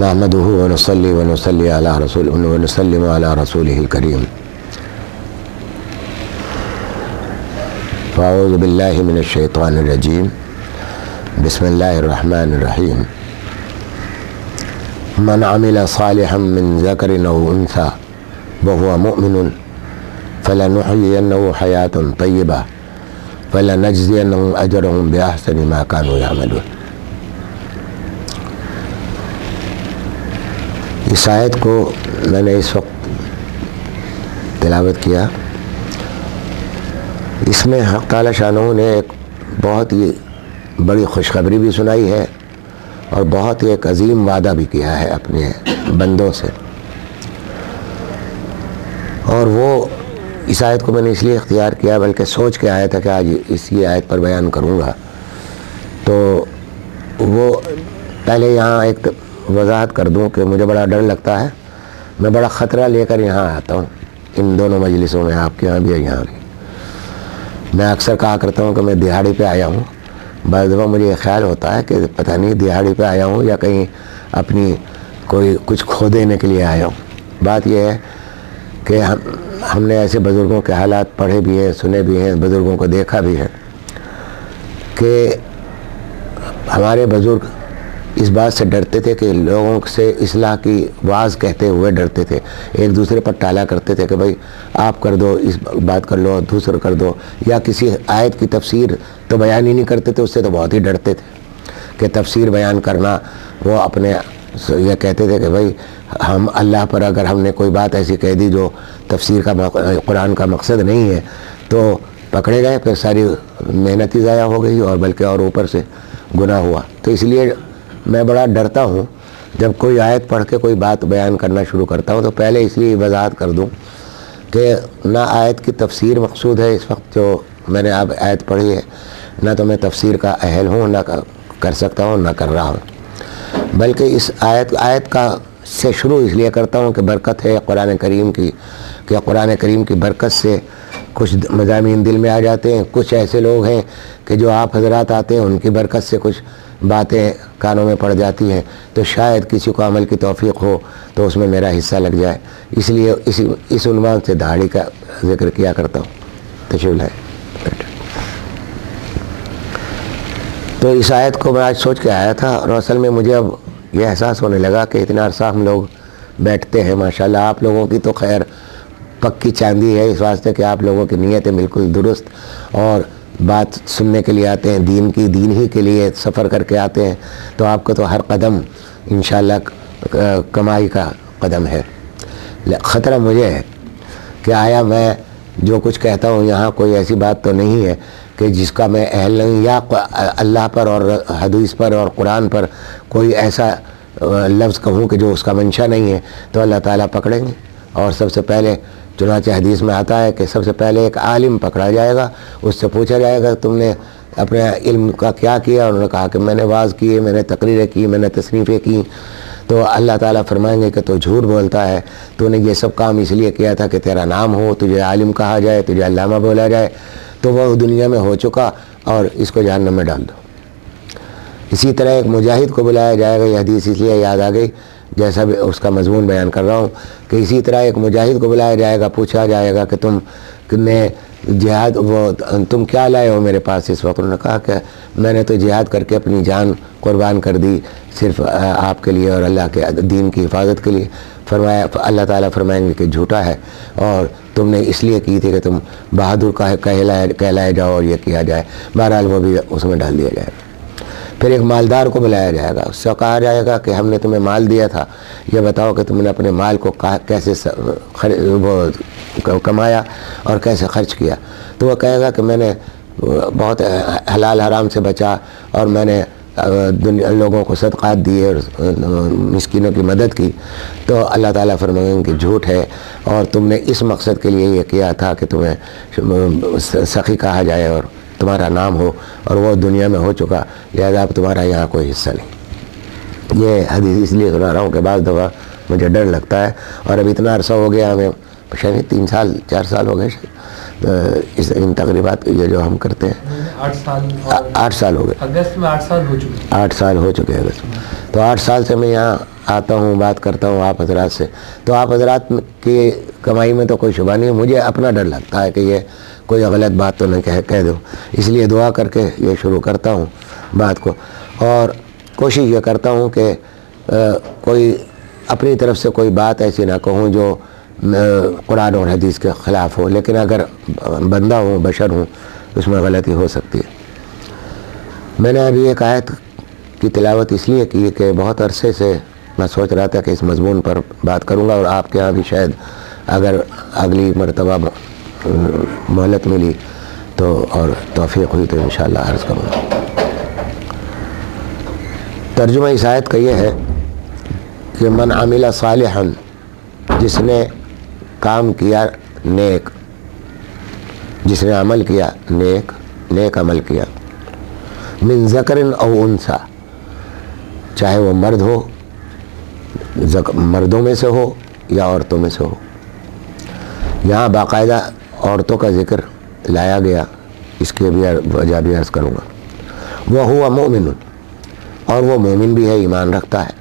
نحمده ونصلي على رسوله ونسلم على رسوله الكريم. فأعوذ بالله من الشيطان الرجيم. بسم الله الرحمن الرحيم. من عمل صالحا من ذكر أو أنثى وهو مؤمن فلنحيينه حياة طيبة فلنجزينهم أجرهم بأحسن ما كانوا يعملون. اس آیت کو میں نے اس وقت تلاوت کیا. اس میں حق تعالی شانہ نے ایک بہت ہی بڑی خوشخبری بھی سنائی ہے اور بہت ہی ایک عظیم وعدہ بھی کیا ہے اپنے بندوں سے. اور وہ اس آیت کو میں نے اس لیے اختیار کیا بلکہ سوچ کے آیا تھا کہ آج اسی آیت پر بیان کروں گا. تو وہ پہلے یہاں ایک وضاحت کر دوں کہ مجھے بڑا ڈر لگتا ہے. میں بڑا خطرہ لے کر یہاں آتا ہوں ان دونوں مجلسوں میں، آپ کے یہاں بھی ہے یہاں بھی. میں اکثر کہا کرتا ہوں کہ میں دہاڑی پہ آیا ہوں. بعض دفعہ مجھے یہ خیال ہوتا ہے کہ پتہ نہیں دہاڑی پہ آیا ہوں یا کہیں اپنی کچھ کھو دینے کے لیے آیا ہوں. بات یہ ہے کہ ہم نے ایسے بزرگوں کے حالات پڑھے بھی ہیں، سنے بھی ہیں، بزرگوں کو دیکھا بھی ہے کہ ہمارے بزرگ اس بات سے ڈرتے تھے کہ لوگوں سے اصلاح کی واز کہتے ہوئے ڈرتے تھے. ایک دوسرے پر ٹالا کرتے تھے کہ بھائی آپ کر دو، اس بات کر لو، دوسرا کر دو، یا کسی آیت کی تفسیر تو بیان ہی نہیں کرتے تھے. اس سے تو بہت ہی ڈرتے تھے کہ تفسیر بیان کرنا. وہ اپنے یہ کہتے تھے کہ بھائی ہم اللہ پر اگر ہم نے کوئی بات ایسی کہہ دی جو تفسیر کا قرآن کا مقصد نہیں ہے تو پکڑے گئے، پھر ساری محنت ہی ضائع ہو گئی اور بلکہ اور اوپر سے گناہ ہوا. تو اس لیے میں بڑا ڈرتا ہوں جب کوئی آیت پڑھ کے کوئی بات بیان کرنا شروع کرتا ہوں. تو پہلے اس لیے وضاحت کر دوں کہ نہ آیت کی تفسیر مقصود ہے اس وقت جو میں نے اب آیت پڑھی ہے، نہ تو میں تفسیر کا اہل ہوں، نہ کر سکتا ہوں، نہ کر رہا ہوں. بلکہ اس آیت کا سے شروع اس لیے کرتا ہوں کہ برکت ہے قرآن کریم کی، کہ قرآن کریم کی برکت سے کچھ مضامین دل میں آ جاتے ہیں. کچھ ایسے لوگ ہیں کہ جو آپ حضرات آتے ہیں ان کی برکت سے کچھ باتیں کانوں میں پڑ جاتی ہیں. تو شاید کسی کو عمل کی توفیق ہو تو اس میں میرا حصہ لگ جائے. اس لیے اس عنوان سے دہاڑی کا ذکر کیا کرتا ہوں. تشریف لائے. تو اس آیت کو میں آج سوچ کے آیا تھا اور اصل میں مجھے اب یہ احساس ہونے لگا کہ اتنا عرصہ ہم لوگ بیٹھتے ہیں. ماشاءاللہ آپ لوگوں کی تو خیر پکی چاندی ہے اس واسطے کہ آپ لوگوں کی نیتیں بالکل درست اور بات سننے کے لیے آتے ہیں، دین ہی کے لیے سفر کر کے آتے ہیں. تو آپ کو تو ہر قدم انشاءاللہ کمائی کا قدم ہے. خطرہ مجھے ہے کہ آیا میں جو کچھ کہتا ہوں یہاں کوئی ایسی بات تو نہیں ہے کہ جس کا میں اہل نہیں، یا اللہ پر اور حدیث پر اور قرآن پر کوئی ایسا لفظ کہوں کہ جو اس کا منشا نہیں ہے تو اللہ تعالیٰ پکڑیں گے. اور سب سے پہلے چنانچہ حدیث میں آتا ہے کہ سب سے پہلے ایک عالم پکڑا جائے گا، اس سے پوچھا جائے گا تم نے اپنے علم کا کیا کیا. انہوں نے کہا کہ میں نے واعظ کیے، میں نے تقریریں کی، میں نے تصنیفیں کی. تو اللہ تعالیٰ فرمائیں گے کہ تو جھوٹ بولتا ہے، تو نے یہ سب کام اس لیے کیا تھا کہ تیرا نام ہو، تجھے عالم کہا جائے، تجھے علامہ بولا جائے. تو وہ دنیا میں ہو چکا اور اس کو جہنم میں ڈال دو. اسی طرح ایک مجاہد کو بلایا جائے گا. یہ حدیث اس لیے یاد آ گئی جیسا بھی اس کا مضمون بیان کر رہا ہوں کہ اسی طرح ایک مجاہد کو بلایا جائے گا، پوچھا جائے گا کہ تم نے جہاد تم کیا لائے ہو میرے پاس اس وقت. انہوں نے کہا کہ میں نے تو جہاد کر کے اپنی جان قربان کر دی صرف آپ کے لیے اور اللہ کے دین کی حفاظت کے لیے. فرمایا اللہ تعالیٰ فرمائیں گے کہ جھوٹا ہے اور تم نے اس لیے کی تھی کہ تم بہادر کہلائے جاؤ اور یہ کیا جائے. بہرحال وہ بھی اس میں ڈال دیا جائے گا. پھر ایک مالدار کو بلایا جائے گا، اس سے کہا جائے گا کہ ہم نے تمہیں مال دیا تھا، یہ بتاؤ کہ تم نے اپنے مال کو کیسے کمایا اور کیسے خرچ کیا. تو وہ کہے گا کہ میں نے بہت حلال حرام سے بچا اور میں نے لوگوں کو صدقات دیے اور مسکینوں کی مدد کی. تو اللہ تعالیٰ فرمائیں گے کہ جھوٹ ہے اور تم نے اس مقصد کے لیے یہ کیا تھا کہ تمہیں سخی کہا جائے اور تمہارا نام ہو، اور وہ دنیا میں ہو چکا، لہذا اب تمہارا یہاں کوئی حصہ نہیں. یہ حدیث اس لیے سنا رہا ہوں کہ بعض دفعہ مجھے ڈر لگتا ہے. اور اب اتنا عرصہ ہو گیا، ہمیں شاید 3 سال 4 سال ہو گئے ان تقریبات یہ جو ہم کرتے ہیں. 8 سال ہو گئے. اگست میں 8 سال ہو چکے. 8 سال ہو چکے اگست میں. تو 8 سال سے میں یہاں آتا ہوں بات کرتا ہوں آپ حضرات سے، تو آپ حضرات کی کمائی میں تو کوئی شبہ نہیں، مجھے اپنا ڈر لگتا ہے کہ یہ کوئی غلط بات تو نہ کہہ دو، اس لیے دعا کر کے یہ شروع کرتا ہوں بات کو، اور کوشش یہ کرتا ہوں کہ کوئی اپنی طرف سے کوئی بات ایسی نہ کہوں جو قرآن اور حدیث کے خلاف ہو، لیکن اگر بندہ ہوں، بشر ہوں، اس میں غلطی ہو سکتی ہے۔ میں نے ابھی ایک آیت کی تلاوت اس لیے کی کہ بہت عرصے سے میں سوچ رہا تھا کہ اس مضمون پر بات کروں گا، اور آپ کے یہاں بھی شاید اگر اگلی مرتبہ مہلت ملی تو اور توفیق ہوئی تو انشاءاللہ عرض کروں گا۔ ترجمہ اس آیت کا یہ ہے کہ من عمل صالحا، جس نے کام کیا نیک، جس نے عمل کیا نیک عمل کیا، من ذکر او انثی، چاہے وہ مرد ہو، مردوں میں سے ہو یا عورتوں میں سے ہو، یہاں باقاعدہ عورتوں کا ذکر لایا گیا، اس کے بھی وجہ بھی عرض کروں گا۔ وَهُوَ مُؤْمِنٌ، اور وہ مومن بھی ہے، ایمان رکھتا ہے،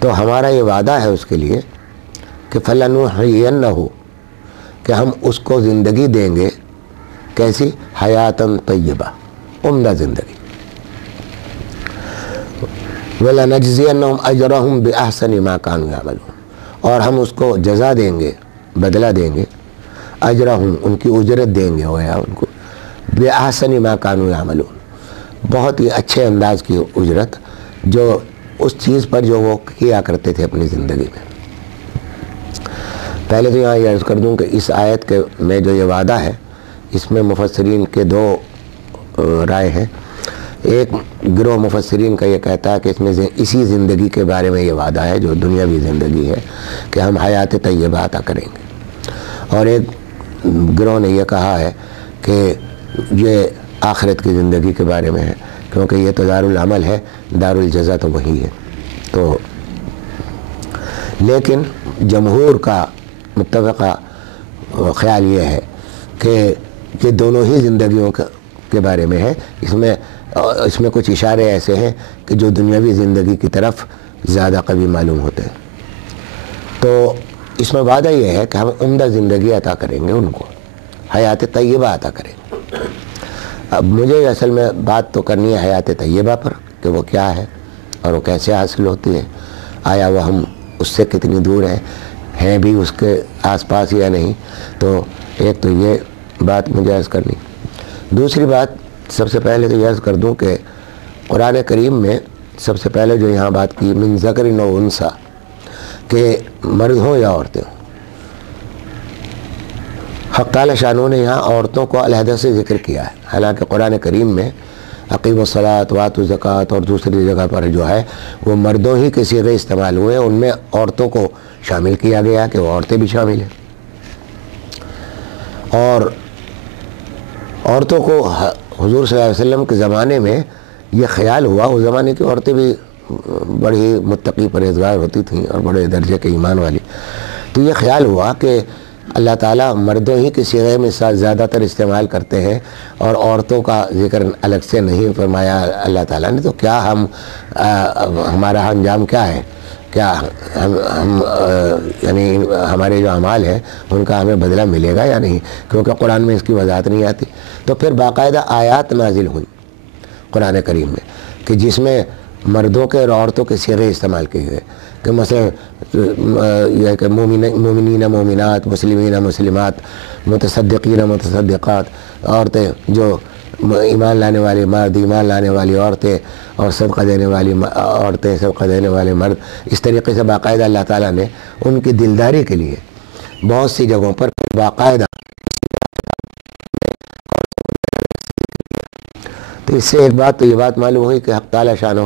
تو ہمارا یہ وعدہ ہے اس کے لیے کہ فَلَنُحْيِيَنَّهُ، کہ ہم اس کو زندگی دیں گے، کیسی؟ حیاتاً طیبہ، عمدہ زندگی۔ وَلَنَجْزِيَنَّهُمْ أَجْرَهُمْ بِأَحْسَنِ مَا كَانُوا يَعْمَلُونَ، اور ہم اس کو جزا دیں گے، بدلہ دیں گے، اجرہم، ان کی اجرت دیں گے، ہویا ان کو، بِأَحْسَنِ مَا كَانُوا يَعْمَلُونَ، بہت ہی اچھے انداز کی اجرت، جو اس چیز پر جو وہ کیا کرتے تھے اپنی زندگی میں۔ پہلے تو یہاں یہ عرض کر دوں کہ اس آیت کے میں جو یہ وعدہ ہے، اس میں مفسرین کے دو رائے ہیں۔ ایک گروہ مفسرین کا یہ کہتا ہے کہ اس میں اسی زندگی کے بارے میں یہ وعدہ ہے جو دنیاوی زندگی ہے، کہ ہم حیات طیبہ عطا کریں گے، اور ایک گروہ نے یہ کہا ہے کہ یہ آخرت کی زندگی کے بارے میں ہے، کیونکہ یہ تو دار العمل ہے، دار الجزا تو وہی ہے۔ تو لیکن جمہور کا متفقہ خیال یہ ہے کہ یہ دونوں ہی زندگیوں کے بارے میں ہے، اس میں کچھ اشارے ایسے ہیں کہ جو دنیاوی زندگی کی طرف زیادہ قوی معلوم ہوتے ہیں۔ تو اس میں وعدہ یہ ہے کہ ہم عمدہ زندگی عطا کریں گے، ان کو حیات طیبہ عطا کریں گے۔ اب مجھے اصل میں بات تو کرنی ہے حیات طیبہ پر، کہ وہ کیا ہے اور وہ کیسے حاصل ہوتی ہے، آیا وہ ہم اس سے کتنی دور ہیں بھی اس کے آس پاس یا نہیں۔ تو ایک تو یہ بات مجھے عرض کرنی۔ دوسری بات، سب سے پہلے تو یہ عرض کر دوں کہ قرآن کریم میں سب سے پہلے جو یہاں بات کی من ذکر و انثی، کہ مرد ہوں یا عورتیں ہوں، حق تعالی شانہ نے یہاں عورتوں کو علیحدہ سے ذکر کیا ہے، حالانکہ قرآن کریم میں اقیم الصلاۃ وآتوا الزکوٰۃ اور دوسری جگہ پر جو ہے وہ مردوں ہی کے صیغے استعمال ہوئے، ان میں عورتوں کو شامل کیا گیا کہ وہ عورتیں بھی شامل ہیں۔ اور عورتوں کو حضور صلی اللہ علیہ وسلم کے زمانے میں یہ خیال ہوا، اس زمانے کی عورتیں بھی بڑی متقی پرہیزگار ہوتی تھیں اور بڑے درجے کے ایمان والی، تو یہ خیال ہوا کہ اللہ تعالیٰ مردوں ہی کے صیغے میں زیادہ تر استعمال کرتے ہیں اور عورتوں کا ذکر الگ سے نہیں فرمایا اللہ تعالیٰ نے، تو کیا ہمارا انجام کیا ہے؟ کیا ہم یعنی ہمارے جو اعمال ہیں ان کا ہمیں بدلہ ملے گا یا نہیں؟ کیونکہ قرآن میں اس کی وضاحت نہیں آتی۔ تو پھر باقاعدہ آیات نازل ہوئیں قرآن کریم میں کہ جس میں مردوں کے اور عورتوں کے صیغے استعمال کیے گئے، کہ مثلا یہ کہ مومنین مومنات، مسلمین مسلمات، متصدقین متصدقات، عورتیں جو ایمان لانے والی مرد، ایمان لانے والی عورتیں، اور صدقہ دینے والی عورتیں، صدقہ دینے والے مرد، اس طریقے سے باقاعدہ اللہ تعالیٰ نے ان کی دلداری کے لیے بہت سی جگہوں پر باقاعدہ۔ تو اس سے ایک بات تو یہ بات معلوم ہوئی کہ حق تعالیٰ شانہ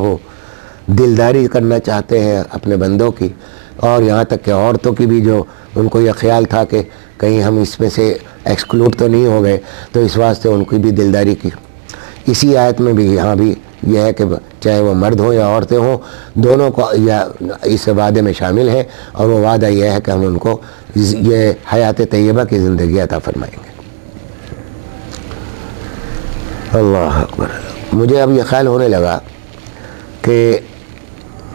دلداری کرنا چاہتے ہیں اپنے بندوں کی، اور یہاں تک کہ عورتوں کی بھی، جو ان کو یہ خیال تھا کہ کہیں ہم اس میں سے ایکسکلوڈ تو نہیں ہو گئے، تو اس واسطے ان کی بھی دلداری کی۔ اسی آیت میں بھی یہاں بھی یہ ہے کہ چاہے وہ مرد ہوں یا عورتیں ہوں، دونوں کو یا اس وعدے میں شامل ہیں، اور وہ وعدہ یہ ہے کہ ہم ان کو یہ حیات طیبہ کی زندگی عطا فرمائیں گے۔ اللہ اکبر۔ مجھے اب یہ خیال ہونے لگا کہ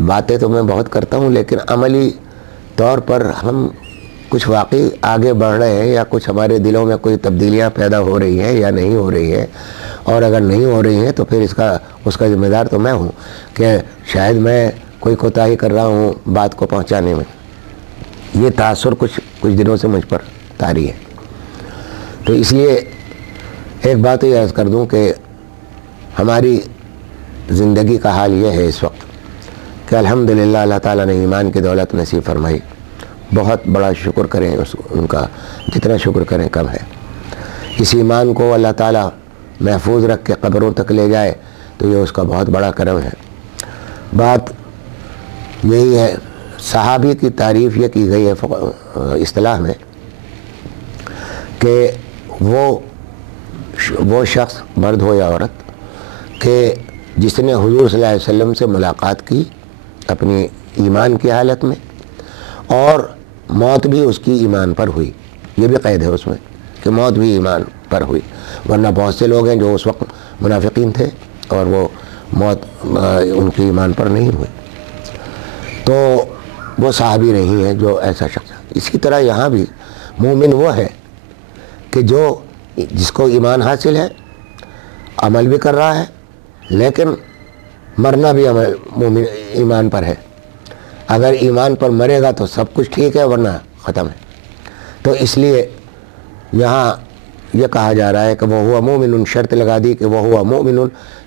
باتیں تو میں بہت کرتا ہوں، لیکن عملی طور پر ہم کچھ واقعی آگے بڑھ رہے ہیں یا کچھ ہمارے دلوں میں کوئی تبدیلیاں پیدا ہو رہی ہیں یا نہیں ہو رہی ہیں، اور اگر نہیں ہو رہی ہیں تو پھر اس کا ذمہ دار تو میں ہوں کہ شاید میں کوئی کوتاہی کر رہا ہوں بات کو پہنچانے میں۔ یہ تاثر کچھ دنوں سے مجھ پر طاری ہے۔ تو اس لیے ایک بات یہ عرض کر دوں کہ ہماری زندگی کا حال یہ ہے اس وقت کہ الحمدللہ اللہ تعالیٰ نے ایمان کی دولت نصیب فرمائی، بہت بڑا شکر کریں ان کا، جتنا شکر کریں کم ہے۔ اس ایمان کو اللہ تعالیٰ محفوظ رکھ کے قبروں تک لے جائے تو یہ اس کا بہت بڑا کرم ہے۔ بات یہی ہے، صحابی کی تعریف یہ کی گئی ہے اصطلاح میں کہ وہ شخص مرد ہو یا عورت کہ جس نے حضور صلی اللہ علیہ وسلم سے ملاقات کی اپنی ایمان کی حالت میں، اور موت بھی اس کی ایمان پر ہوئی۔ یہ بھی قید ہے اس میں کہ موت بھی ایمان پر ہوئی، ورنہ بہت سے لوگ ہیں جو اس وقت منافقین تھے اور وہ موت ان کی ایمان پر نہیں ہوئی، تو وہ صحابی نہیں ہے جو ایسا شخص ہے۔ اسی طرح یہاں بھی مومن وہ ہے کہ جس کو ایمان حاصل ہے، عمل بھی کر رہا ہے، لیکن مرنا بھی مومن ایمان پر ہے۔ اگر ایمان پر مرے گا تو سب کچھ ٹھیک ہے، ورنہ ختم ہے۔ تو اس لیے یہاں یہ کہا جا رہا ہے کہ وہ ہوا مومن، شرط لگا دی کہ وہ ہوا مومن،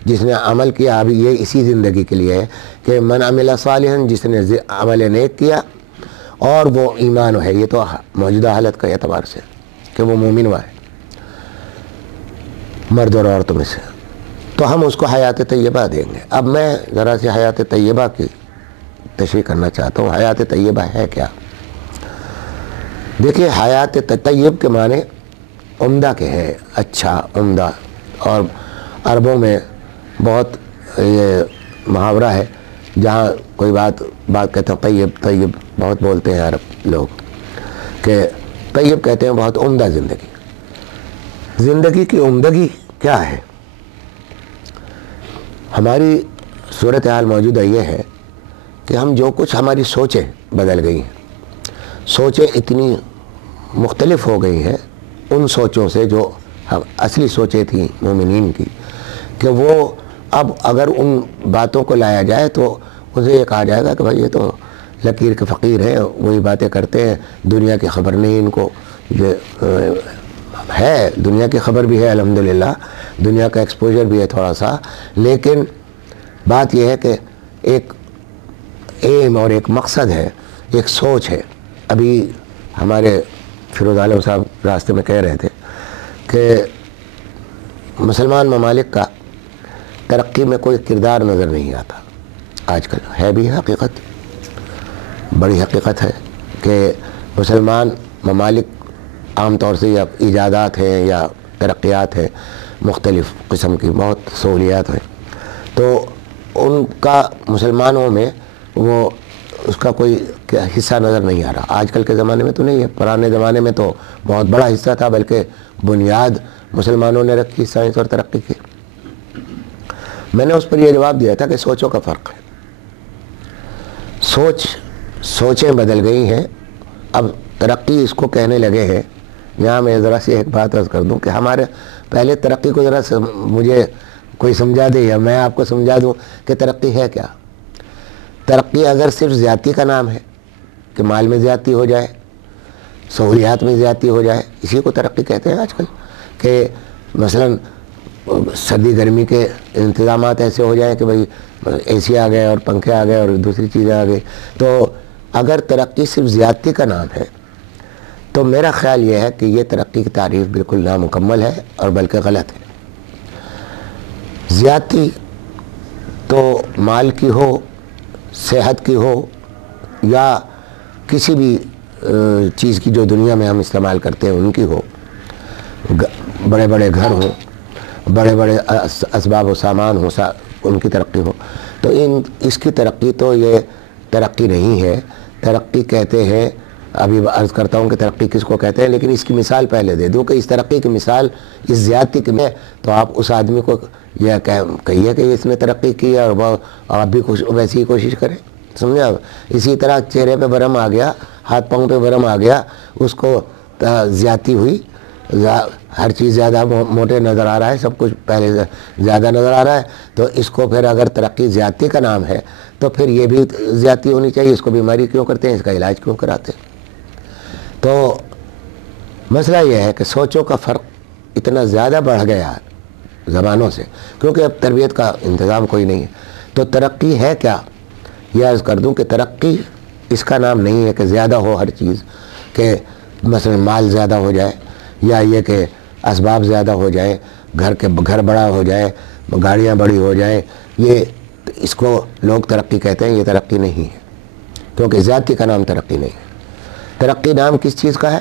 جس نے عمل کیا۔ ابھی یہ اسی زندگی کے لیے ہے کہ من عمل صالحا، جس نے عمل نیک کیا اور وہ ایمان ہے۔ یہ تو موجودہ حالت کا اعتبار سے کہ وہ مومن ہوا ہے مرد اور عورتوں میں سے، تو ہم اس کو حیات طیبہ دیں گے۔ اب میں ذرا سے حیات طیبہ کی تشریح کرنا چاہتا ہوں۔ حیات طیبہ ہے کیا؟ دیکھیے، حیات طیب کے معنی عمدہ کے ہے، اچھا، عمدہ، اور عربوں میں بہت یہ محاورہ ہے، جہاں کوئی بات کہتے ہیں طیب طیب، بہت بولتے ہیں عرب لوگ کہ طیب کہتے ہیں بہت عمدہ زندگی۔ زندگی کی عمدگی کیا ہے؟ ہماری صورتحال موجودہ یہ ہے کہ ہم جو کچھ ہماری سوچیں بدل گئی ہیں، سوچیں اتنی مختلف ہو گئی ہیں ان سوچوں سے جو اصلی سوچیں تھیں مومنین کی، کہ وہ اب اگر ان باتوں کو لایا جائے تو اسے یہ کہا جائے گا کہ بھائی یہ تو لکیر کے فقیر ہیں، وہی باتیں کرتے ہیں، دنیا کی خبر نہیں ان کو۔ یہ ہے، دنیا کی خبر بھی ہے الحمدللہ، دنیا کا ایکسپوجر بھی ہے تھوڑا سا، لیکن بات یہ ہے کہ ایک ایم اور ایک مقصد ہے، ایک سوچ ہے۔ ابھی ہمارے فیروز عالم صاحب راستے میں کہہ رہے تھے کہ مسلمان ممالک کا ترقی میں کوئی کردار نظر نہیں آتا آج کل۔ ہے بھی حقیقت، بڑی حقیقت ہے کہ مسلمان ممالک عام طور سے یا ایجادات ہیں یا ترقیات ہیں، مختلف قسم کی بہت سہولیات ہیں، تو ان کا مسلمانوں میں وہ اس کا کوئی حصہ نظر نہیں آ رہا۔ آج کل کے زمانے میں تو نہیں ہے، پرانے زمانے میں تو بہت بڑا حصہ تھا، بلکہ بنیاد مسلمانوں نے رکھی سائنس اور ترقی کی۔ میں نے اس پر یہ جواب دیا تھا کہ سوچوں کا فرق ہے، سوچیں بدل گئی ہیں، اب ترقی اس کو کہنے لگے ہیں۔ یہاں میں ذرا سی ایک بات عرض کر دوں کہ ہمارے پہلے ترقی کو ذرا مجھے کوئی سمجھا دے یا میں آپ کو سمجھا دوں کہ ترقی ہے کیا۔ ترقی اگر صرف زیادتی کا نام ہے کہ مال میں زیادتی ہو جائے، سہولیات میں زیادتی ہو جائے، اسی کو ترقی کہتے ہیں آج کل، کہ مثلا سردی گرمی کے انتظامات ایسے ہو جائیں کہ بھئی اے سی آ گئے اور پنکھے آ گئے اور دوسری چیزیں آ گئی۔ تو اگر ترقی صرف زیادتی کا نام ہے تو میرا خیال یہ ہے کہ یہ ترقی کی تعریف بالکل نامکمل ہے اور بلکہ غلط ہے۔ زیادتی تو مال کی ہو، صحت کی ہو، یا کسی بھی چیز کی جو دنیا میں ہم استعمال کرتے ہیں ان کی ہو، بڑے بڑے گھر ہوں، بڑے بڑے اسباب و سامان ہو، ان کی ترقی ہو، تو اس کی ترقی تو یہ ترقی نہیں ہے۔ ترقی کہتے ہیں، ابھی عرض کرتا ہوں کہ ترقی کس کو کہتے ہیں، لیکن اس کی مثال پہلے دے دوں کہ اس ترقی کی مثال اس زیادتی کی میں، تو آپ اس آدمی کو یہ کہیے کہ اس نے ترقی کی اور آپ بھی ویسی ہی کوشش کریں۔ سمجھے آپ؟ اسی طرح چہرے پہ برم آ گیا، ہاتھ پاؤں پہ برم آ گیا، اس کو زیادتی ہوئی، ہر چیز زیادہ موٹے نظر آ رہا ہے، سب کچھ پہلے زیادہ نظر آ رہا ہے، تو اس کو پھر اگر ترقی زیادتی کا نام ہے تو پھر یہ بھی زیادتی ہونی چاہیے، اس کو بیماری کیوں کرتے ہیں، اس کا علاج کیوں کراتے ہیں؟ تو مسئلہ یہ ہے کہ سوچوں کا فرق اتنا زیادہ بڑھ گیا زبانوں سے، کیونکہ اب تربیت کا انتظام کوئی نہیں ہے۔ تو ترقی ہے کیا؟ یہ عرض کر دوں کہ ترقی اس کا نام نہیں ہے کہ زیادہ ہو ہر چیز، کہ مثلا مال زیادہ ہو جائے، یا یہ کہ اسباب زیادہ ہو جائے، گھر بڑا ہو جائے، گاڑیاں بڑی ہو جائیں، یہ اس کو لوگ ترقی کہتے ہیں۔ یہ ترقی نہیں ہے، کیونکہ زیادتی کا نام ترقی نہیں ہے۔ ترقی نام کس چیز کا ہے؟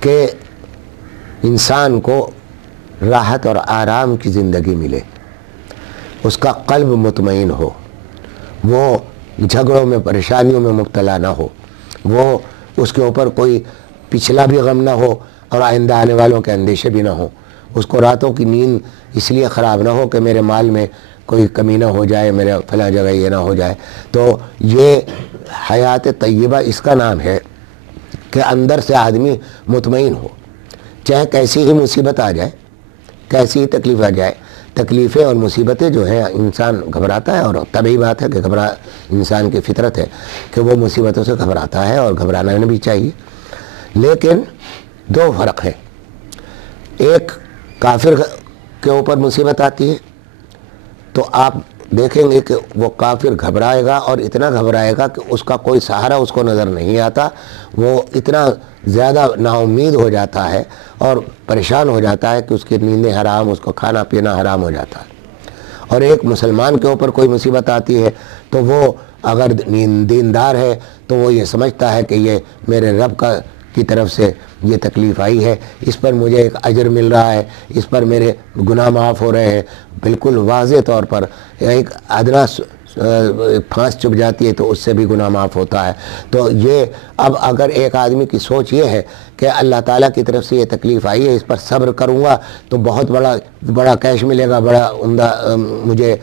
کہ انسان کو راحت اور آرام کی زندگی ملے، اس کا قلب مطمئن ہو، وہ جھگڑوں میں پریشانیوں میں مبتلا نہ ہو، وہ اس کے اوپر کوئی پچھلا بھی غم نہ ہو اور آئندہ آنے والوں کے اندیشے بھی نہ ہو، اس کو راتوں کی نیند اس لیے خراب نہ ہو کہ میرے مال میں کوئی کمی نہ ہو جائے، میرے فلاں جگہ یہ نہ ہو جائے۔ تو یہ حیات طیبہ اس کا نام ہے کہ اندر سے آدمی مطمئن ہو، چاہے کیسی ہی مصیبت آ جائے، کیسی ہی تکلیف آ جائے۔ تکلیفیں اور مصیبتیں جو ہیں انسان گھبراتا ہے، اور طبعی بات ہے کہ انسان کی فطرت ہے کہ وہ مصیبتوں سے گھبراتا ہے، اور گھبرانا بھی چاہیے۔ لیکن دو فرق ہے، ایک کافر کے اوپر مصیبت آتی ہے تو آپ دیکھیں گے کہ وہ کافر گھبرائے گا، اور اتنا گھبرائے گا کہ اس کا کوئی سہارا اس کو نظر نہیں آتا، وہ اتنا زیادہ نا امید ہو جاتا ہے اور پریشان ہو جاتا ہے کہ اس کی نیندیں حرام، اس کو کھانا پینا حرام ہو جاتا ہے۔ اور ایک مسلمان کے اوپر کوئی مصیبت آتی ہے تو وہ اگر دیندار ہے تو وہ یہ سمجھتا ہے کہ یہ میرے رب کی طرف سے یہ تکلیف آئی ہے، اس پر مجھے ایک اجر مل رہا ہے، اس پر میرے گناہ معاف ہو رہے ہیں۔ بالکل واضح طور پر ایک ادنا پھانس چبھ جاتی ہے تو اس سے بھی گناہ معاف ہوتا ہے۔ تو یہ اب اگر ایک آدمی کی سوچ یہ ہے کہ اللہ تعالیٰ کی طرف سے یہ تکلیف آئی ہے، اس پر صبر کروں گا تو بہت بڑا کیش ملے گا، بڑا عمدہ مجھے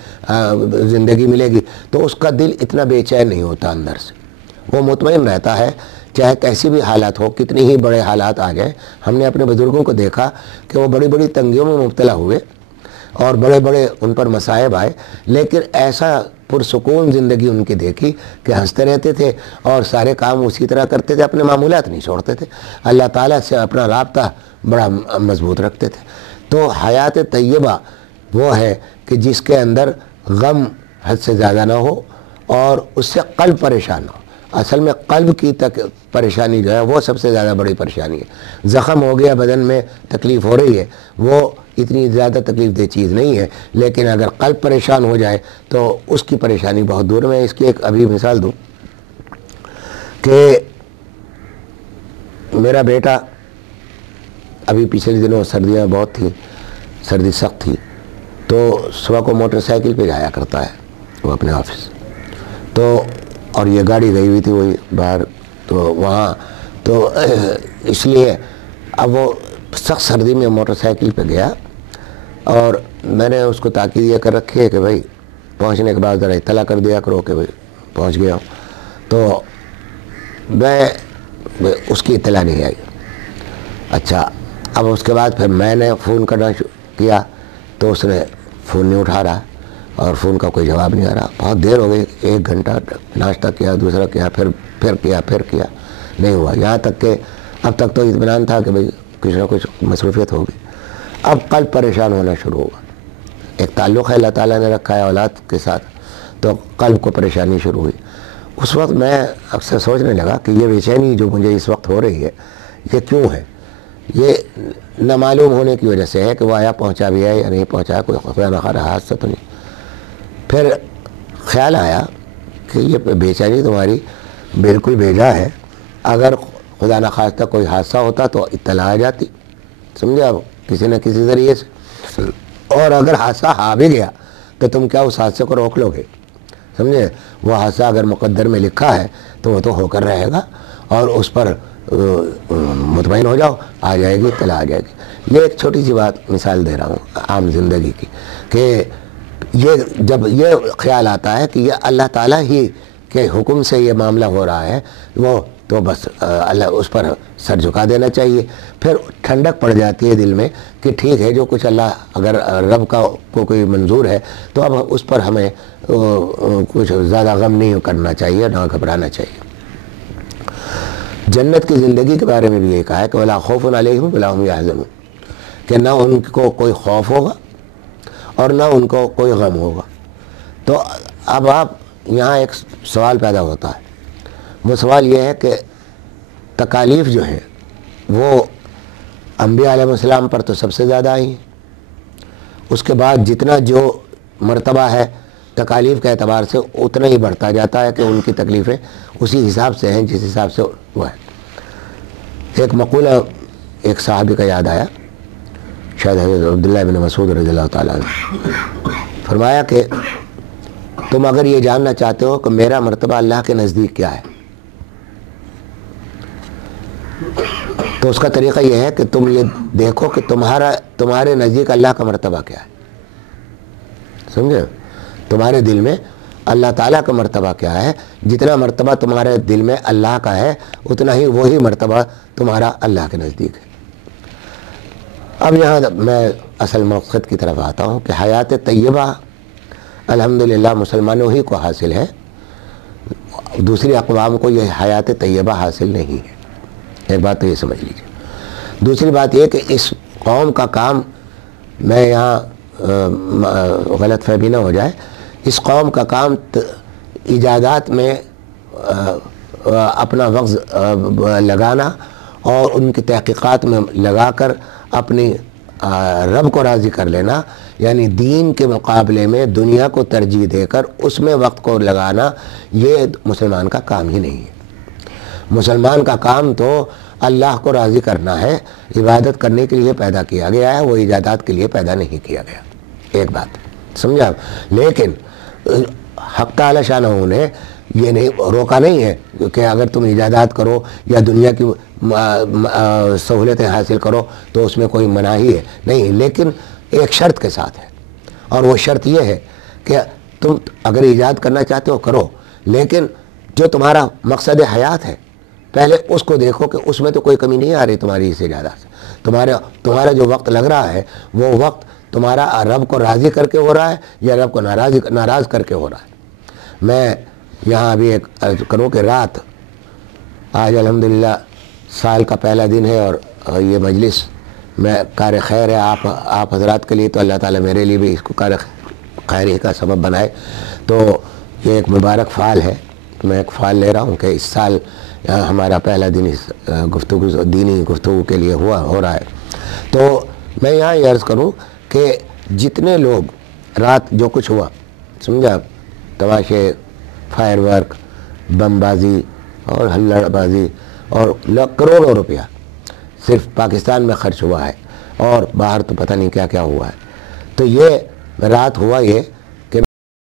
زندگی ملے گی، تو اس کا دل اتنا بے چین نہیں ہوتا اندر سے، وہ مطمئن رہتا ہے چاہے کیسی بھی حالات ہو، کتنی ہی بڑے حالات آ جائیں۔ ہم نے اپنے بزرگوں کو دیکھا کہ وہ بڑی بڑی تنگیوں میں مبتلا ہوئے اور بڑے بڑے ان پر مصائب آئے، لیکن ایسا پرسکون زندگی ان کی دیکھی کہ ہنستے رہتے تھے اور سارے کام اسی طرح کرتے تھے، اپنے معمولات نہیں چھوڑتے تھے، اللہ تعالیٰ سے اپنا رابطہ بڑا مضبوط رکھتے تھے۔ تو حیات طیبہ وہ ہے کہ جس کے اندر غم حد سے زیادہ نہ ہو اور اس سے قلب پریشان نہ ہو۔ اصل میں قلب کی پریشانی جو ہے وہ سب سے زیادہ بڑی پریشانی ہے۔ زخم ہو گیا بدن میں، تکلیف ہو رہی ہے، وہ اتنی زیادہ تکلیف دہ چیز نہیں ہے، لیکن اگر قلب پریشان ہو جائے تو اس کی پریشانی بہت دور ہے۔ میں اس کی ایک ابھی مثال دوں کہ میرا بیٹا ابھی پچھلے دنوں سردیاں بہت تھیں، سردی سخت تھی، تو صبح کو موٹر سائیکل پہ جایا کرتا ہے وہ اپنے آفس، تو اور یہ گاڑی گئی ہوئی تھی وہی باہر، تو وہاں تو اس لیے اب وہ سخت سردی میں موٹر سائیکل پہ گیا، اور میں نے اس کو تاکید یہ کر رکھی ہے کہ بھائی پہنچنے کے بعد ذرا اطلاع کر دیا کرو کہ بھائی پہنچ گیا ہوں۔ تو میں اس کی اطلاع نہیں آئی۔ اچھا، اب اس کے بعد پھر میں نے فون کرنا کیا تو اس نے فون نہیں اٹھا رہا، اور فون کا کوئی جواب نہیں آ رہا۔ بہت دیر ہو گئی، 1 گھنٹہ ناشتہ کیا، دوسرا کیا، پھر کیا، نہیں ہوا، یہاں تک کہ اب تک تو اطمینان تھا کہ بھئی کچھ نہ کچھ مصروفیت ہوگی۔ اب قلب پریشان ہونا شروع ہوا۔ ایک تعلق ہے اللہ تعالیٰ نے رکھا ہے اولاد کے ساتھ، تو قلب کو پریشانی شروع ہوئی۔ اس وقت میں اکثر سوچنے لگا کہ یہ بے چینی جو مجھے اس وقت ہو رہی ہے یہ کیوں ہے؟ یہ نہ معلوم ہونے کی وجہ سے ہے کہ وہ آیا پہنچا بھی ہے یا نہیں پہنچا، کوئی خدا نخواستہ حادثہ تو نہیں۔ پھر خیال آیا کہ یہ بے چینی تمہاری بالکل بھیجا ہے، اگر خدا نخواستہ کوئی حادثہ ہوتا تو اطلاع آ جاتی، سمجھے آپ، کسی نہ کسی ذریعے سے، اور اگر حادثہ آ بھی گیا تو تم کیا اس حادثے کو روک لو گے؟ سمجھے، وہ حادثہ اگر مقدر میں لکھا ہے تو وہ تو ہو کر رہے گا، اور اس پر مطمئن ہو جاؤ، آ جائے گی، اطلاع آ جائے گی۔ یہ ایک چھوٹی سی بات مثال دے رہا ہوں عام زندگی کی، کہ یہ جب یہ خیال آتا ہے کہ یہ اللہ تعالیٰ ہی کہ حکم سے یہ معاملہ ہو رہا ہے وہ تو بس اللہ اس پر سر جھکا دینا چاہیے. پھر ٹھنڈک پڑ جاتی ہے دل میں کہ ٹھیک ہے جو کچھ اللہ اگر رب کا کو کوئی منظور ہے تو اب اس پر ہمیں کچھ زیادہ غم نہیں کرنا چاہیے، نہ گھبرانا چاہیے. جنت کی زندگی کے بارے میں بھی یہ کہا ہے کہ وَلَا خَوْفٌ عَلَيْهِمْ وَلَا هُمْ يَحْزَنُونَ، کہ نہ ان کو کوئی خوف ہوگا اور نہ ان کو کوئی غم ہوگا. تو اب آپ یہاں ایک سوال پیدا ہوتا ہے، وہ سوال یہ ہے کہ تکالیف جو ہیں وہ انبیاء علیہ السلام پر تو سب سے زیادہ آئی ہیں، اس کے بعد جتنا جو مرتبہ ہے تکالیف کے اعتبار سے اتنا ہی بڑھتا جاتا ہے کہ ان کی تکلیفیں اسی حساب سے ہیں جس حساب سے وہ ہے. ایک مقولہ ایک صحابی کا یاد آیا، شاید حضرت عبداللہ بن مسعود رضی اللہ تعالیٰ عنہ، فرمایا کہ تم اگر یہ جاننا چاہتے ہو کہ میرا مرتبہ اللہ کے نزدیک کیا ہے تو اس کا طریقہ یہ ہے کہ تم یہ دیکھو کہ تمہارے نزدیک اللہ کا مرتبہ کیا ہے. سمجھے؟ تمہارے دل میں اللہ تعالیٰ کا مرتبہ کیا ہے. جتنا مرتبہ تمہارے دل میں اللہ کا ہے اتنا ہی وہی مرتبہ تمہارا اللہ کے نزدیک ہے. اب یہاں میں اصل مقصد کی طرف آتا ہوں کہ حیات طیبہ الحمدللہ مسلمانوں ہی کو حاصل ہے، دوسری اقوام کو یہ حیات طیبہ حاصل نہیں ہے. ایک بات تو یہ سمجھ لیجیے. دوسری بات یہ کہ اس قوم کا کام، میں یہاں غلط فہمی نہ ہو جائے، اس قوم کا کام ایجادات میں اپنا وقت لگانا اور ان کی تحقیقات میں لگا کر اپنی رب کو راضی کر لینا، یعنی دین کے مقابلے میں دنیا کو ترجیح دے کر اس میں وقت کو لگانا، یہ مسلمان کا کام ہی نہیں ہے. مسلمان کا کام تو اللہ کو راضی کرنا ہے، عبادت کرنے کے لیے پیدا کیا گیا ہے، وہ ایجادات کے لیے پیدا نہیں کیا گیا. ایک بات سمجھا. لیکن حق تعالی شانہ نے یہ نہیں روکا نہیں ہے کہ اگر تم ایجادات کرو یا دنیا کی سہولتیں حاصل کرو تو اس میں کوئی مناہی ہے نہیں، لیکن ایک شرط کے ساتھ ہے، اور وہ شرط یہ ہے کہ تم اگر ایجاد کرنا چاہتے ہو کرو، لیکن جو تمہارا مقصد حیات ہے پہلے اس کو دیکھو کہ اس میں تو کوئی کمی نہیں آ رہی تمہاری اس ایجادات سے. تمہارا جو وقت لگ رہا ہے وہ وقت تمہارا رب کو راضی کر کے ہو رہا ہے یا رب کو ناراض کر کے ہو رہا ہے. میں یہاں ابھی ایک عرض کروں کہ رات آج الحمدللہ سال کا پہلا دن ہے اور یہ مجلس میں کار خیر ہے آپ حضرات کے لیے، تو اللہ تعالیٰ میرے لیے بھی اس کو کار خیر کا سبب بنائے. تو یہ ایک مبارک فعال ہے، میں ایک فعال لے رہا ہوں کہ اس سال ہمارا پہلا دن اس گفتگو دینی گفتگو کے لیے ہو رہا ہے. تو میں یہاں یہ عرض کروں کہ جتنے لوگ رات جو کچھ ہوا سمجھا، تماشے، فائر ورک، بم بازی اور ہلڑ بازی اور کروڑوں روپیہ صرف پاکستان میں خرچ ہوا ہے، اور باہر تو پتہ نہیں کیا کیا ہوا ہے. تو یہ رات ہوا یہ